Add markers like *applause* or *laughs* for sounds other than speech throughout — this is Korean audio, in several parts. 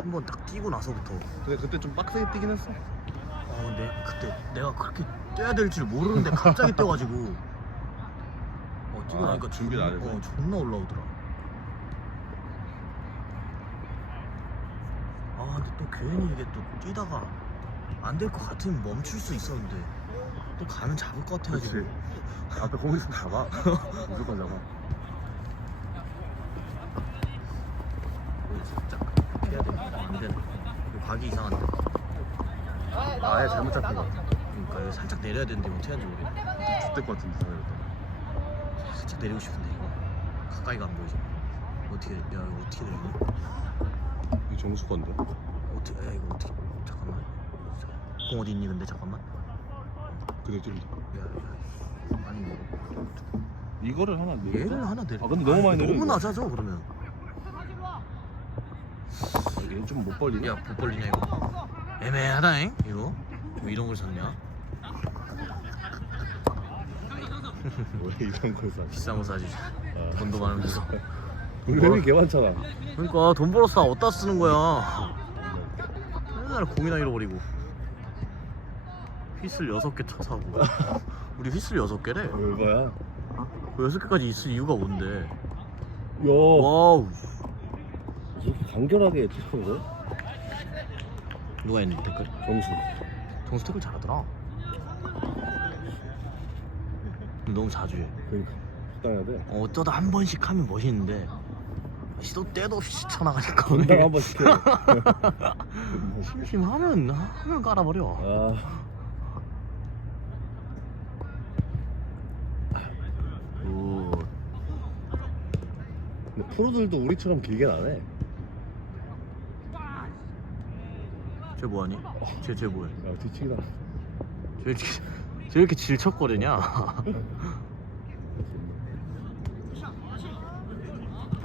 한 번 딱 뛰고 나서부터 근데 그때 좀 빡세게 뛰긴 했어. 아 근데 그때 내가 그렇게 뛰어야 될 줄 모르는데 갑자기 뛰어가지고 어 뛰고 아, 나니까 준비를 안 해서? 어 존나 올라오더라 아 근데 또 괜히 이게 또 뛰다가 안 될 것 같으면 멈출 수 있었는데 또 가면 잡을 것 같아가지고 그치. 앞에 공 있으면 잡아. *laughs* 무조건 잡아. 이거 살짝 해야 돼. 어, 안 되네. 이거 각이 이상한데. 아예 잘못 잡힌 거 같아. 그러니까 이거 살짝 내려야 되는데 이거 어떻게 하는지 모르겠네. 죽될 것 같은데 저럴 살짝 내리고 싶은데 이거 가까이가 안 보이죠. 어떻게 야 이거 어떻게? 때. 이 정수 건데. 어떻게 야 이거 어떻게 잠깐만. 공 어디 있니 근데 잠깐만. 그래 좀. 야, 야. 아니 뭐 이거를 하나 내려. 얘를 하나 내려. 아, 근데 너무 많이 내려, 너무. 낮아져 그러면. 이게 좀못 벌리냐? 야 못 벌리냐 이거. 애매하다잉 이거. *laughs* 왜 이런 걸 샀냐? 왜 이런 걸 사? 비싼 거 사지. 아. 돈도 많은데서. 돈이 개 많잖아. 그러니까 돈 벌었어 어디다 쓰는 거야 맨날 공이나 잃어버리고 휘슬 여섯 개 사고 우리 휘슬 여섯 개래 얼마야? 그 여섯 개까지 있을 이유가 뭔데 야. 와우 이렇게 간결하게 찍은 거? 누가 했는데 댓글? 정수. 정수 댓글 잘하더라 너무 자주 해 그러니까 적당해야 돼. 어, 어쩌다 한 번씩 하면 멋있는데 시도 때도 없이 쳐나가니까 건당 한번 시켜. *laughs* 심심하면 하면 깔아버려 아. 오. 근데 프로들도 우리처럼 길게 안 해. 쟤 뭐하니? 쟤, 쟤 뭐해? 야 뒤치기다. 쟤, 이렇게- 쟤 이렇게 질척거리냐?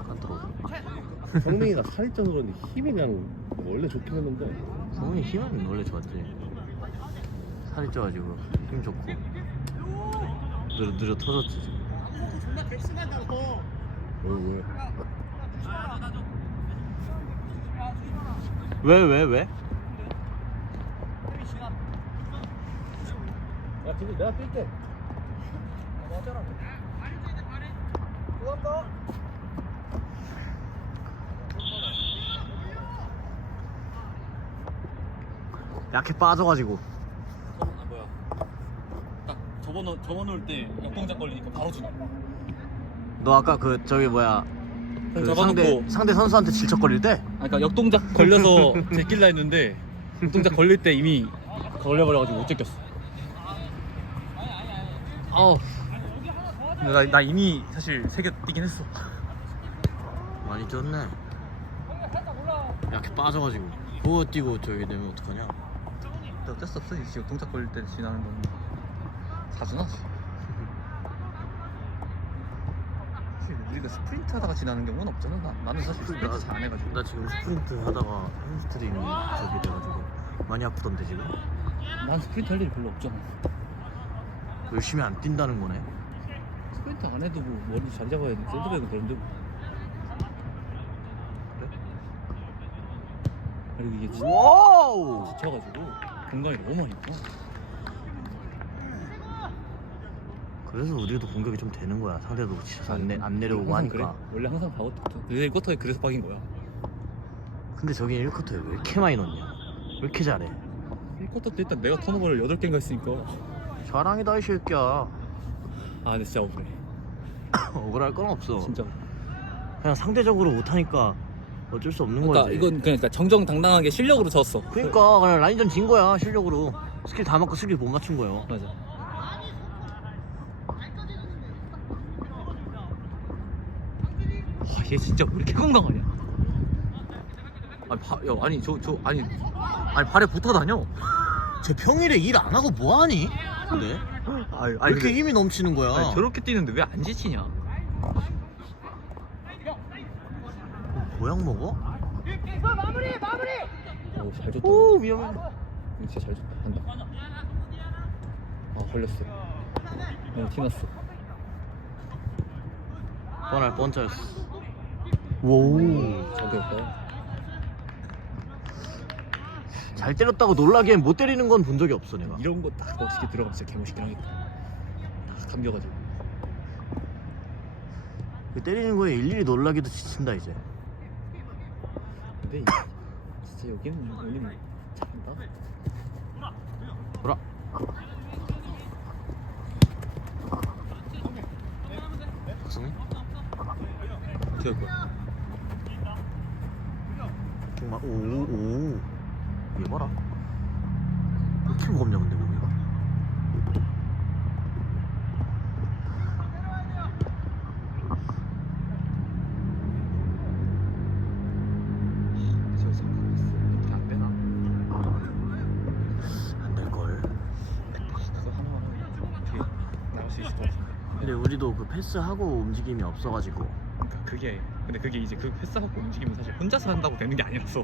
안 들어. 성민이가 살이 쪄서 그런지 힘이 그냥 원래 좋긴 했는데 성훈이 힘은 원래 좋았지. 살이 쪄가지고 힘 좋고 느려, 느려 터졌지 지금. 왜 왜? 왜, 왜, 왜? 야 지금 내가 뛸게. 약해 빠져가지고. 아 뭐야 딱 접어넣 접어놓을 때 역동작 걸리니까 바로 주네 너 아까 그 저기 뭐야 그 잡아놓고 상대 상대 선수한테 질척거릴 때? 아 그러니까 역동작 걸려서 *laughs* 제낄라 했는데 역동작 걸릴 때 이미 걸려버려가지고 못 제꼈어 아우 근데 나, 나 이미 사실 세개 뛰긴 했어 많이 쪘네. 약해 빠져가지고. 그거 뛰고 저기 되면 어떡하냐? 근데 어쩔 수 없어 이 역동작 걸릴 때 지나는 건 사주나? *laughs* 사실 우리가 스프린트 하다가 지나는 경우는 없잖아 나, 나는 사실 스프린트 잘 안 해가지고 나 지금 스프린트 하다가 햄스트링이 저기 돼가지고 많이 아프던데 지금 난 스프린트 할 일이 별로 없잖아 열심히 안 뛴다는 거네. 스프린트 안 해도 뭐 머리 잘 잡아야 돼. 샌드백은 그런데 뭐. 그래? 그리고 이게 진짜 와우! 지쳐가지고 공간이 너무 많이 있고. 그래서 우리도 공격이 좀 되는 거야. 상대도 지쳐서 안, 내, 안 내려오고 항상 하니까. 그래. 원래 항상 바고 내 쿼터에 그래서 박인 거야. 근데 저기 1쿼터에 왜 이렇게 많이 넣냐? 왜 이렇게 잘해? 1쿼터 때 일단 내가 턴오버를 8개인가 했으니까 자랑이다 이 새끼야. 아 근데 진짜 억울해. *coughs* 억울할 건 없어. 진짜 그냥 상대적으로 못하니까 어쩔 수 없는 그러니까 거지. 이건 그러니까 정정당당하게 실력으로 졌어. 그러니까 그냥 라인전 진 거야 실력으로. 스킬 다 맞고 스킬 못 맞춘 거예요. 맞아. 와얘 진짜 왜 이렇게 건강하냐? 아니 바, 야 아니 저 저 아니. 아니 발에 붙어 다녀 쟤 평일에 일 안 하고 뭐 하니? 근데? 아니, 왜 이렇게 힘이 넘치는 거야? 아니, 저렇게 뛰는데 왜 안 지치냐? 보약 먹어? 오잘 줬다. 오 위험해. 이거 진짜 잘 줬다. 한다. 아 걸렸어. 너무 티났어. 뻔할 뻔짜였어. 오. 저게 없다 잘 때렸다고 놀라기엔 못 때리는 건 본 적이 없어 내가. 이런 거 딱 멋있게 들어가면 진짜 개멋있긴 하겠다. 딱 감겨가지고. 그 때리는 거에 일일이 놀라기도 지친다 이제. 근데 진짜 여기는 여기는 잘한다? 보라. 박성민? 어떻게 할 거야? 정말 오오 얘 봐라. 왜 이렇게 무겁냐 근데 되나? 안될걸. 근데 우리도 그 패스하고 움직임이 없어가지고. 그러니까 그게 근데 그게 이제 그 패스하고 움직이면 사실 혼자서 한다고 되는 게 아니라서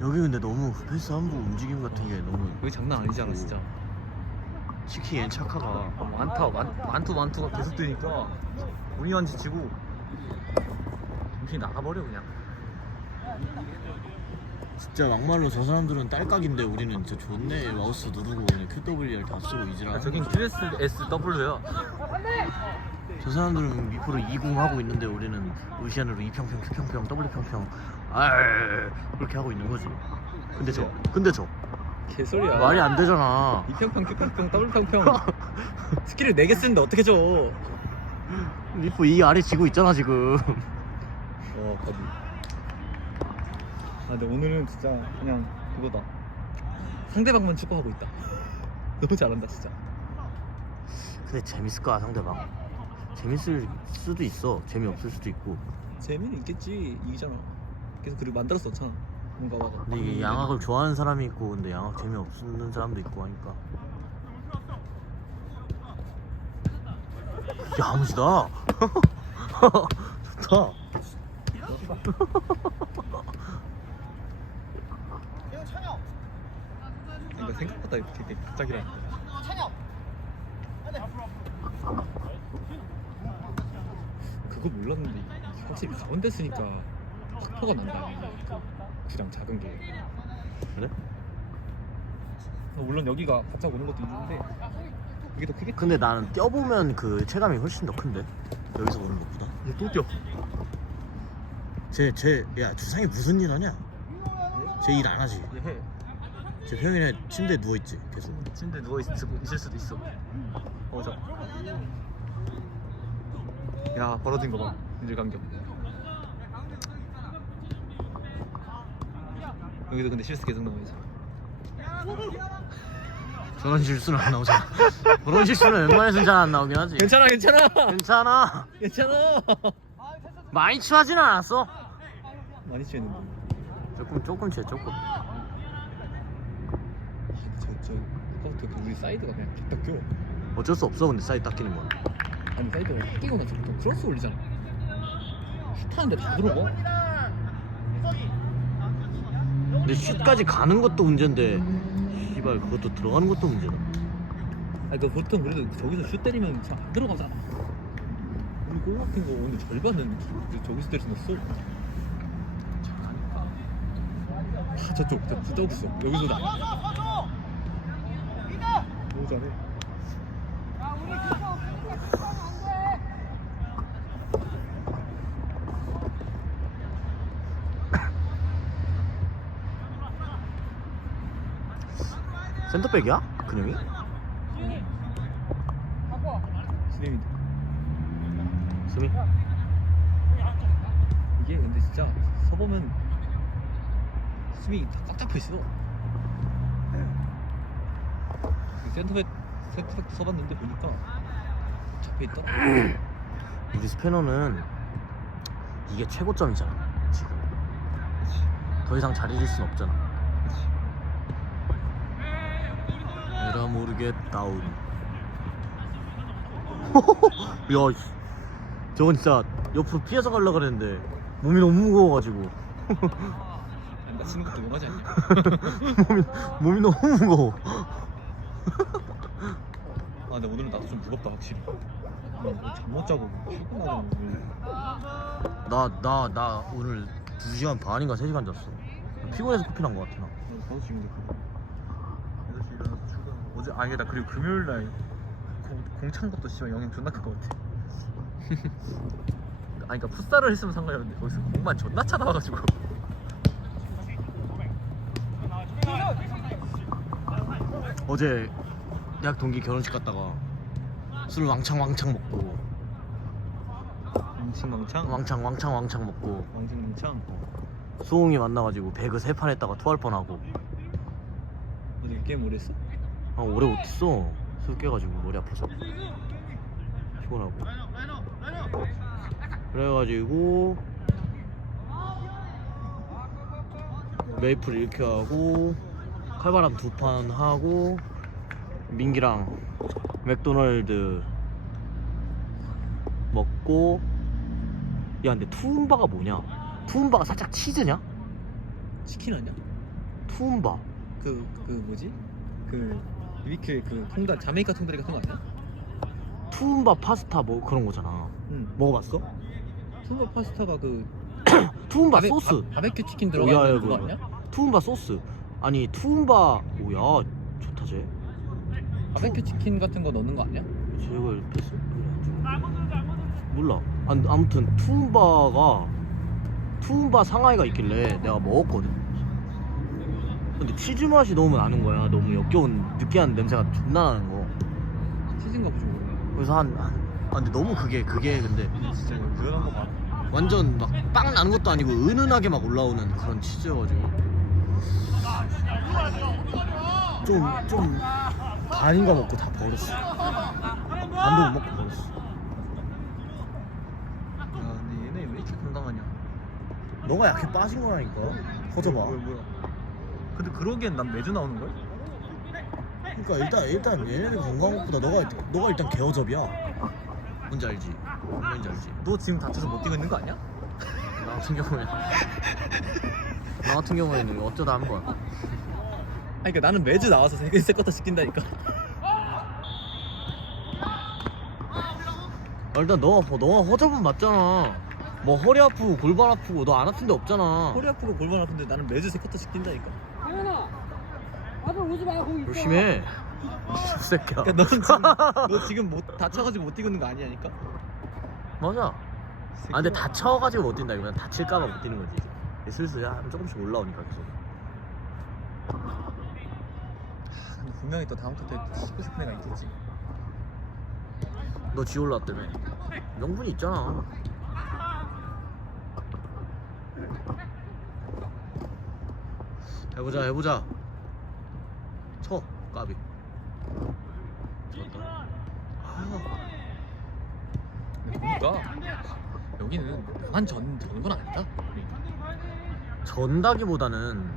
여기 근데 너무 그 패스 한부 움직임 같은 게 너무 그게 장난 아니잖아 진짜. 시키기엔 착하가 어, 완타 완, 완투 완투가 계속 되니까 우리만 지치고 정신이 나가버려 그냥. 진짜 막말로 저 사람들은 딸깍인데 우리는 진짜 좋네. 마우스 누르고 그냥 QWR 다 쓰고 이지라 아, 저긴 QSSW야 저 사람들은 미포로 20 하고 있는데 우리는 루시안으로 2평평 Q평평 W평평 알 그렇게 하고 있는 거지 근데 저 근데 저 개소리야 말이 안 되잖아 이평평 Q평평 W평평 스킬을 4개 쓰는데 어떻게 줘 미포 이 아래 지고 있잖아 지금 어, 거기. 아, 근데 오늘은 진짜 그냥 그거다. 상대방만 축구하고 있다. *laughs* 너무 잘한다, 진짜. 근데 재밌을까 상대방 재밌을 수도 있어 재미없을 수도 있고 재미는 있겠지. 이기잖아. 계속 그리고 만들었었잖아. 뭔가 와가. 근데 이게 양악을 좋아하는 사람이 있고 근데 양악 재미없는 사람도 있고 하니까 야무지다 *laughs* 좋다 그러니까 생각보다 이렇게 되게 갑자기라니까. 그거 몰랐는데 확실히 가운데 쓰니까 확포가 난다. 그 구장 작은 게. 그래? 어, 물론 여기가 바짝 오는 것도 있는데 이게 더 크겠지. 근데 나는 뛰어보면 그 체감이 훨씬 더 큰데 여기서 보는 것보다 얘또 뛰어. 쟤쟤야 주상이 무슨 일 하냐 쟤 일 안 하지 얘 해. 쟤 평일에 침대에 누워있지 계속 침대 누워 있, 있을 수도 있어. 어, 저. 야, 벌어진 거 봐. 인질 간격. 여기도 근데 실수 계속 나오지. 저런 실수는 안 나오잖아 *laughs* 그런 실수는 웬만해서는 잘 안 나오긴 하지 괜찮아, 괜찮아. 괜찮아 괜찮아. 많이 취하지는 않았어 많이 취했는데. 조금 조금 취해 조금 저, 저, 아까부터 그 우리 사이드가 그냥 개딱 껴. 어쩔 수 없어 근데 사이 닦이는 건 아니, 사이드가 딱 끼고 나서 보통 크로스 올리잖아. 슛하는데 다 들어가? 근데 슛까지 가는 것도 문제인데 씨발 그것도 들어가는 것도 문제다 아니, 그 보통 그래도 저기서 슛 때리면 잘 안 들어가잖아. 우리 골 같은 거 오늘 절반은 그 저기서 때렸어. 잘하니까. 아, 저쪽, 저, 저 없어. 여기서도 안 해. 너무 잘해. 센터백이야? 근영이? 스냅인데. 수미? 이게 근데 진짜 서보면 숨이 다 꽉 잡혀 있어. 그 센터백 센터백 서봤는데 보니까 잡혀 있더라. *clears throat* 우리 스패너는 이게 최고점이잖아 지금 더 이상 잘 잃을 순 없잖아 에라 모르겠다 우리 *laughs* 야 씨. 저건 진짜 옆으로 피해서 가려고 그랬는데 몸이 너무 무거워가지고 나 치는 것도 용하지 않냐? *laughs* 몸이, 몸이 너무 무거워 아 근데 오늘은 나도 좀 무겁다 확실히. 잠못 자고 오늘. 나나 나 오늘 2시간 반인가 3시간 잤어 피곤해서 코피 난거 같아 나. 나도 지금 그거 8시 일어나서 출근 어제 아니 나 그리고 금요일 날 공, 공찬 것도 씨발 영향 존나 큰거 같아. *laughs* 아니 그니까 풋살을 했으면 상관없는데 거기서 공만 존나 차 나와가지고. *laughs* 어제 대학 동기 결혼식 갔다가 술 왕창 왕창 먹고. 망칭망창? 왕창 왕창 왕창 먹고. 망칭망창? 수홍이 만나가지고 배그 세 판 했다가 토할 뻔하고. 어제 게임 오래 했어? 아 오래 못했어 술 깨가지고 머리 아파서 피곤하고 그래가지고 메이플 이렇게 하고 칼바람 두 판 하고 민기랑 맥도날드 먹고 야 근데 투움바가 뭐냐 투움바가 살짝 치즈냐? 치킨 아니야? 투움바 그, 그 뭐지? 그 위크 그 통다 자메이카 통다리 같은 거 아니야? 투움바 파스타 뭐 그런 거잖아 응 먹어봤어? 통다 파스타가 그 *coughs* 투움바 바베- 소스 바, 바베큐 치킨 야, 들어간 야, 그거 그거. 아니야? 투움바 소스 아니 투움바 오야 좋다 쟤 바베큐 치킨 같은 거 넣는 거 아니야? 제가 패스 몰라 아, 아무튼 투움바가 투움바 상하이가 있길래 내가 먹었거든 근데 치즈 맛이 너무 나는 거야. 너무 역겨운 느끼한 냄새가 존나 나는 거. 치즈인가 보지 모르네. 그래서 한, 한 아, 근데 너무 그게 그게 근데 진짜 유연한 거 봐. 완전 막 빵 나는 것도 아니고 은은하게 막 올라오는 그런 치즈여가지고. 좀좀 반인가 먹고 다 버렸어. 반도 못 먹고 버렸어. 야, 근데 얘네 왜 이렇게 건강하냐? 너가 약해 빠진 거라니까. 퍼져봐. 뭐야, 뭐야. 근데 그러기엔 난 매주 나오는 걸? 그러니까 일단 일단 얘네들 건강한 것보다 너가 너가 일단 개어접이야 뭔지 알지 뭔지 알지 너 지금 다쳐서 못 뛰고 있는 거 아니야? 나 같은 경우에 나 같은 경우에는 어쩌다 한 번 아니 그러니까 나는 매주 나와서 세개 세거다 시킨다니까. 아, 일단 너 너가 허접은 맞잖아 뭐 허리 아프고 골반 아프고 너 안 아픈 데 없잖아 허리 아프고 골반 아픈데 나는 매주 세거다 시킨다니까. 혜연아 앞으로 오지 마 거기 있어 열심히 해. 이 새끼야. 그러니까 너는 지금 *laughs* 너 지금 못 다쳐가지고 못 뛰고 있는 거 아니냐니까? 맞아. 아 근데 다쳐가지고 못 뛴다. 이거 다칠까봐 못 뛰는 거지. 이제 슬슬 한 조금씩 올라오니까 계속. 근데 분명히 또 다음 컷에 쉬고 싶은 애가 있겠지. 너 지 올라왔다며. 명분이 있잖아. 해보자 해보자. 쳐 까비. 좋았다. 아, 근데 뭔가 여기는 한 전 전건 아니다. 전다기보다는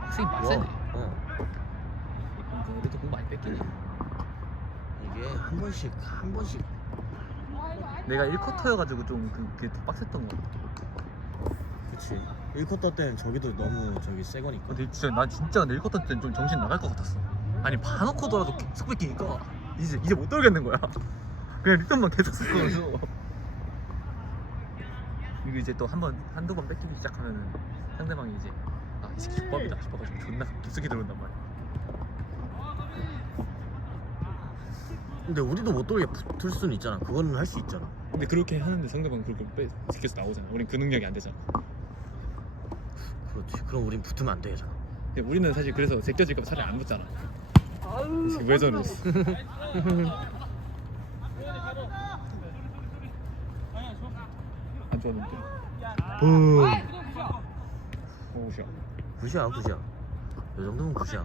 학생이 와, 빡세네. 어. 그래도 공 많이 뺏기네. 이게 한 번씩 한 번씩 내가 1쿼터여가지고 좀 그, 그게 더 빡셌던 거 같아. 그치 1쿼터 때는 저기도 너무 저기 새 거니까 근데 진짜 난 진짜 근데 1쿼터 때는 좀 정신 나갈 것 같았어. 아니 봐놓고더라도 계속 뺏기니까 이제 이제 못 돌겠는 거야. 그냥 리턴만 계속 쓰고 이거 이제 또 한번 한두 번 뺏기기 시작하면은 상대방이 이제 아이 새끼 족밥이다 싶어가지고 존나 깊숙이 들어온단 말이야. 근데 우리도 못 돌게 붙을 수는 있잖아 그거는 할 수 있잖아 근데 그렇게 하는데 상대방은 그걸 빼 지켜서 나오잖아. 우린 그 능력이 안 되잖아. 그렇지 그럼 우린 붙으면 안 되잖아 근데 우리는 사실 그래서 제껴질까 봐 차라리 안 붙잖아. 지금 왜 저러지? 안 좋았는데. 음. 오우야. 굿이야 굿이야 이 정도면 굿이야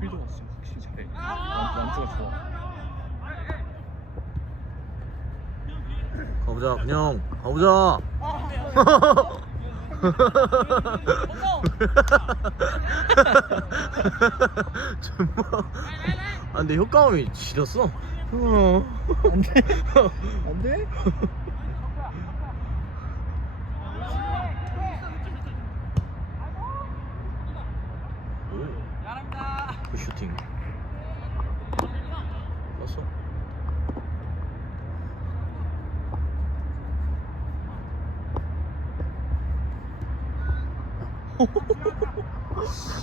필도 왔어. 확실히 잘해. 완- 완주가 좋아. 가보자 그냥 가보자 *laughs* *laughs* 정말 아 근데 효과음이 지렸어 안 돼. 안 돼? 그 슈팅 봤어?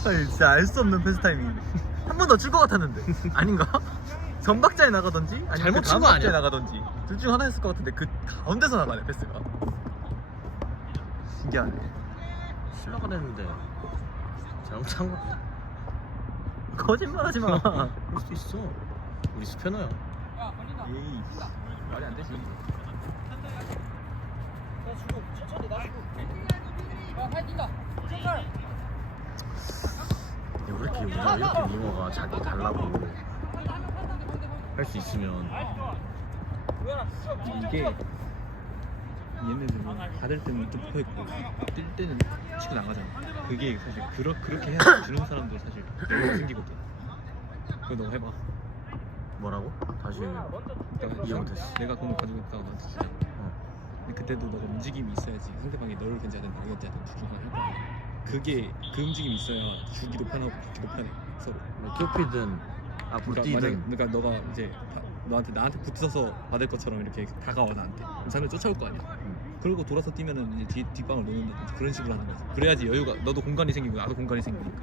아니 진짜 알 수 없는 패스 타이밍 한 번 더 칠 것 같았는데. 아닌가? 전박자에 나가던지? 아니면 잘못 그 친거 다음 아니야? 나가던지. 둘 중 하나였을 것 같은데 그 가운데서 나가네 패스가. 신기하네. 실라가 됐는데. 잘못 찬 거. 거짓말하지 마. 그럴 수도 있어. 우리 스패너야. 에이 말이 안 되지. 왜이 렇게 우리가 이렇게 윙어가 자기 달라고 할 수 있으면 이게 얘네들은 받을 때는 좀 붙어있고 뛸 때는 치고 나가잖아. 그게 사실 그러, 그렇게 해야 주는 사람도 사실 열정 생기거든. 그거 너가 해봐. 뭐라고? 다시 그러니까 이해 못했어. 내가 공을 가지고 있다가 너한테 주잖아 어. 근데 그때도 너가 움직임이 있어야지. 상대방이 너를 견제하든 나를 견제하든 둘중 하나 할 거야 그게 그 움직임이 있어야 주기도 편하고 받기도 편해 서로. 뭐 키오피든 앞으로 그러니까 뛰든. 만약 그러니까 너가 이제 다- 너한테 나한테 붙어서 받을 것처럼 이렇게 다가와 나한테. 그럼 상대 쫓아올 거 아니야. 그러고 돌아서 뛰면은 이제 뒤, 뒷방을 놓는다든지 그런 식으로 하는 거지. 그래야지 여유가 너도 공간이 생기고 나도 공간이 생기니까.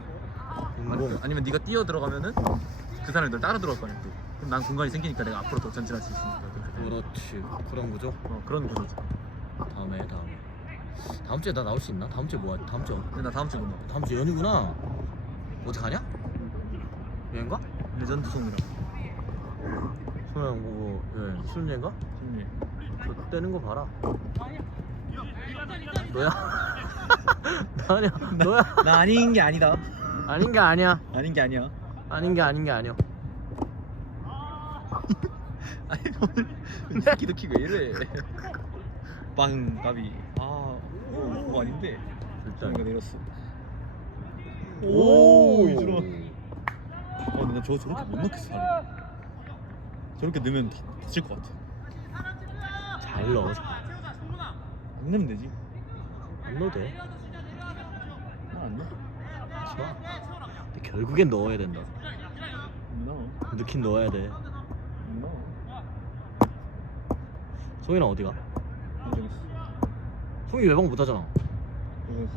아니면, 운동 아니면 네가 뛰어 들어가면은 그 사람이 널 따라 들어갈 거 아니야 또. 그럼 난 공간이 생기니까 내가 앞으로 더 전진할 수 있으니까. 그렇게 되는 거야. 그렇지. 그런 거죠? 어, 그런 구조지. 다음에 다음에 다음 주에 나 나올 수 있나? 다음 주에 뭐야? 다음 주에 어- 근데 나 다음 주에 못 나와 다음 주 연휴구나 어디 가냐? 여행 가? 레전드 송이랑 소영 뭐 여행 신혼여행 가? 신일 저 떼는 거 봐라 너야? *laughs* 나냐? 너야? 나 아닌 게 아니다 아닌 게 아니야 아닌 게 아니야 아닌 게 아닌 게 아니야 *laughs* 아니 오늘 새끼도 키고 왜 이래 *laughs* 빵 가비 아이 거 그거 아닌데? 일단 저기가 내렸어. 오! 이들아. 아 근데 나저 저렇게 못 넣겠어. 살이 저렇게 넣으면 다, 다칠 것 같아. 잘 넣어. 안 넣으면 되지. 안 넣어도 돼. 나안 넣어? 하지 마 근데 결국엔 넣어야 된다. 안 넣어. 넣긴 넣어야 돼. 안 넣어. 송이랑 어디 가? 송이 외박 못하잖아. 그래서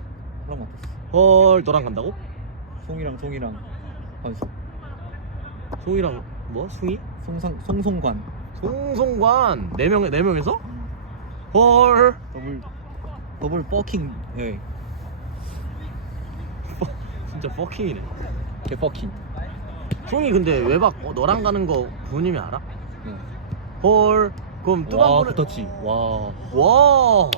사람 맡았어. 헐 너랑 간다고? 송이랑 송이랑 관수 송이랑 뭐? 숭이? 송상 송송관. 송송관. 4명, 네명에서? 헐. 더블 더블 버킹 예. 진짜 퍼킹이네. 개버킹 송이 근데 외박 어, 너랑 가는 거 부모님이 알아? 네. 헐. 그럼 와 보내 붙었지. 와와. 와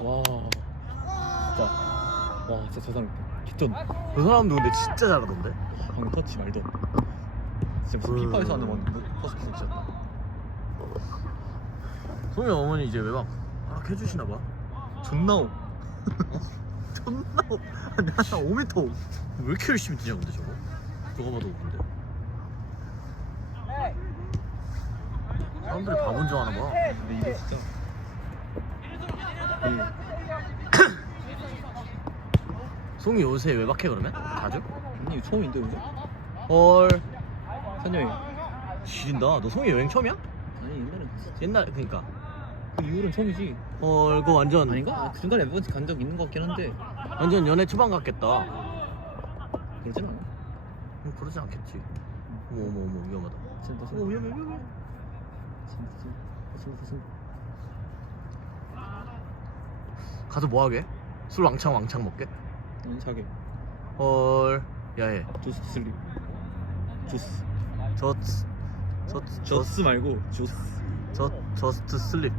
진짜. 와 진짜 저 사람 기전 그 사람도 근데 진짜 잘하던데? 방금 터치 말도 안 돼. 진짜 무슨 음. 피파에서 하는 원 퍼스트 진짜. 송이 어머니 이제 외박 허락해주시나 봐? 존나 오. *laughs* 존나 오. 아니 한 5m 오왜 이렇게 열심히 뛰냐 근데 저거? 저거 봐도 근데. 사람들이 바본 줄 아나 봐. 근데 이게 진짜. 이 송이 요새 외박해 그러면? 자주? 아니 처음인데 요새? 헐. 산여행 지린다. 너 송이 여행 처음이야? 아니 옛날에 갔어 옛날 그니까. 그 이후로는 처음이지. 헐 그거 완전. 아닌가? 그 중간에 몇 번씩 간 적 있는 것 같긴 한데. 완전 연애 초반 같겠다. 그러진 않아. 음, 그러지 않겠지. 어머 어머 어머 위험하다. 진짜 어머 위험해 위험해. 진짜 진짜 진짜 가서 뭐하게? 술 왕창 왕창 먹게? 연차게. 헐 야해 조스 슬립 조스. 저스 저스 저스. 말고 조스. 저 저스트 슬립.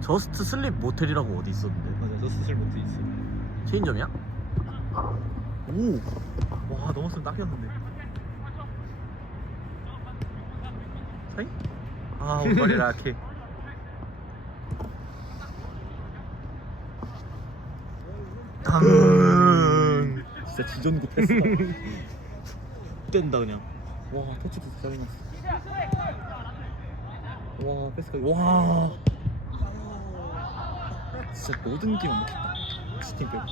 저스트 슬립 모텔이라고 어디 있었는데? 맞아 저스 슬립 못돼 있어. 체인점이야? 오와 넘었으면 딱이었는데. 사이? 아 오빠리 라케 *laughs* 진짜 지존구 패스다 뗀다 그냥. 와 터치도 짜증났어. 와 패스가 와. 진짜 모든 게임 못했다. 스팀 빼고